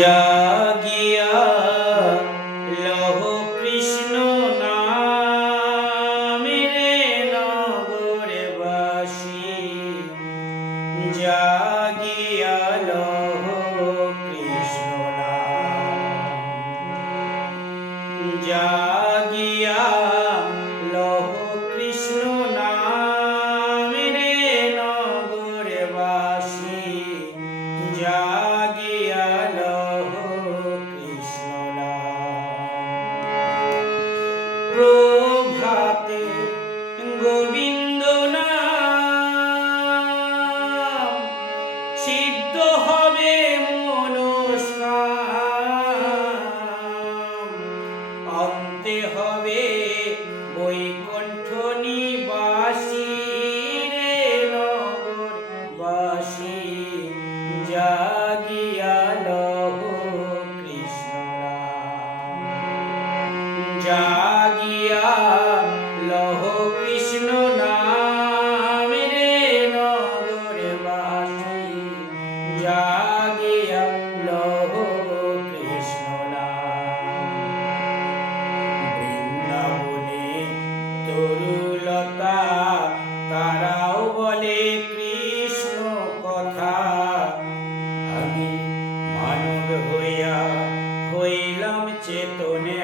জাগিয়া লহ কৃষ্ণ নামে নগরবাসী, জাগিয়া লহ কৃষ্ণ নাম, জাগিয়া লহ কৃষ্ণ নামে নগরবাসী, জাগিয়া লহ কৃষ্ণ নাম। প্রভাতে গোবিন্দ নাম, সিদ্ধ হবে মনস্কাম, অন্তে হবে বৈকুণ্ঠ নিবাসী রে নগরবাসী, জাগিয়া লহ কৃষ্ণ নাম, জাগিয়া লহ কৃষ্ণ নামে নগরবাসী, জাগিয়া লহ কৃষ্ণ নাম। বৃন্দাবনে তরুলতা তারাও বলে কৃষ্ণ কথা, আমি মানব হইয়া হইলাম চেতনে